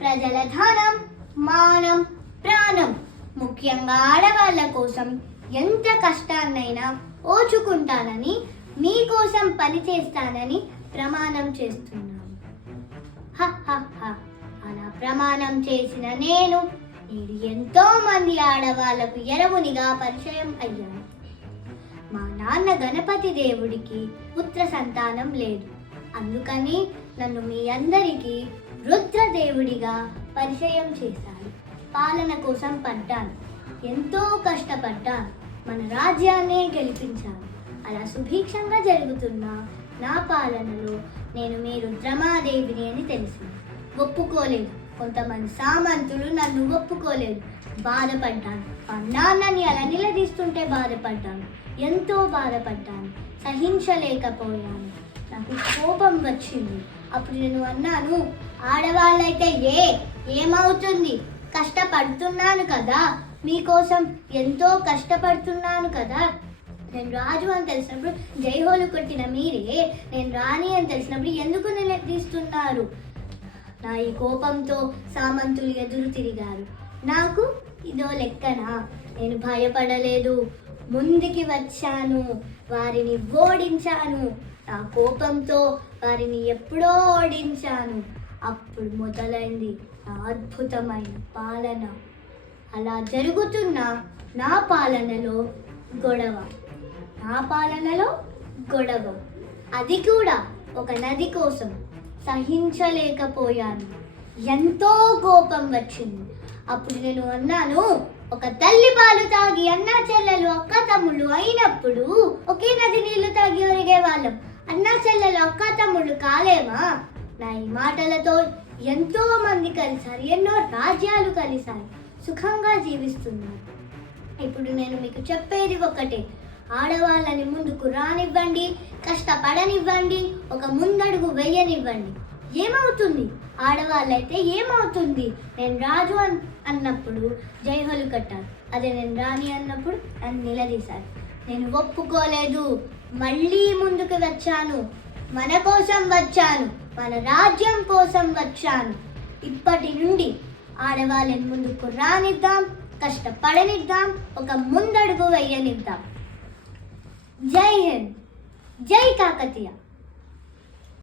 ప్రజల ధనం, మానం, ప్రాణం, ముఖ్యంగా ఆడవాళ్ళ కోసం ఎంత కష్టాన్నైనా ఓచుకుంటానని, మీకోసం పనిచేస్తానని ప్రమాణం చేస్తున్నాను. అలా ప్రమాణం చేసిన నేను నేడు ఎంతో మంది ఆడవాళ్లకు ఎరవునిగా పరిచయం అయ్యాను. మా నాన్న గణపతి దేవుడికి పుత్ర సంతానం లేదు. అందుకని నన్ను మీ అందరికీ రుద్రదేవుడిగా పరిచయం చేశారు. పాలన కోసం పడ్డాను, ఎంతో కష్టపడ్డాను, మన రాజ్యాన్నే గెలిపించాను. అలా సుభిక్షంగా జరుగుతున్న నా పాలనలో నేను మీ రుద్రమాదేవిని అని తెలిసింది. ఒప్పుకోలేదు. కొంతమంది సామంతులు నన్ను ఒప్పుకోలేదు. బాధపడ్డాను. మా నాన్నని అలా నిలదీస్తుంటే బాధపడ్డాను, ఎంతో బాధపడ్డాను. సహించలేకపోయాను. నాకు కోపం వచ్చింది. అప్పుడు నేను అన్నాను, ఆడవాళ్ళైతే ఏమవుతుంది, కష్టపడుతున్నాను కదా, మీకోసం ఎంతో కష్టపడుతున్నాను కదా. నేను రాజు అని తెలిసినప్పుడు జైహోలు కొట్టిన మీరే నేను రాణి అని తెలిసినప్పుడు ఎందుకు నిలదీస్తున్నారు? నా ఈ కోపంతో సామంతులు ఎదురు తిరిగారు. నాకు ఇదో లెక్కనా? నేను భయపడలేదు, ముందుకి వచ్చాను, వారిని ఓడించాను. నా కోపంతో వారిని ఎప్పుడో ఓడించాను. అప్పుడు మొదలైంది నా అద్భుతమైన పాలన. అలా జరుగుతున్న నా పాలనలో గొడవ, అది కూడా ఒక నది కోసం. సహించలేకపోయాను. ఎంతో కోపం వచ్చింది. అప్పుడు నేను అన్నాను, ఒక తల్లి పాలు తాగి అన్నా చెల్లెలు అక్క తమ్ముళ్ళు అయినప్పుడు ఒకే నది నీళ్లు తాగి ఒరిగే వాళ్ళం. అన్నా చెల్లెలు అక్క తమ్ముళ్ళు కాలేమా? నా ఈ మాటలతో ఎంతో మంది కలిసారు, ఎన్నో రాజ్యాలు కలిసారు, సుఖంగా జీవిస్తున్నారు. ఇప్పుడు నేను మీకు చెప్పేది ఒకటే, ఆడవాళ్ళని ముందుకు రానివ్వండి, కష్టపడనివ్వండి, ఒక ముందడుగు వెయ్యనివ్వండి. ఏమవుతుంది? ఆడవాళ్ళైతే ఏమవుతుంది? నేను రాజు అన్నప్పుడు జైహోలు కట్టారు. అదే నేను రాణి అన్నప్పుడు నన్ను నిలదీశారు. నేను ఒప్పుకోలేదు. మళ్ళీ ముందుకు వచ్చాను. మన కోసం వచ్చాను, మన రాజ్యం కోసం వచ్చాను. ఇప్పటి నుండి ఆడవాళ్ళని ముందుకు రానిద్దాం, కష్టపడనిద్దాం, ఒక ముందడుగు వెయ్యనిద్దాం. జై హింద్, జై కాకతీయ.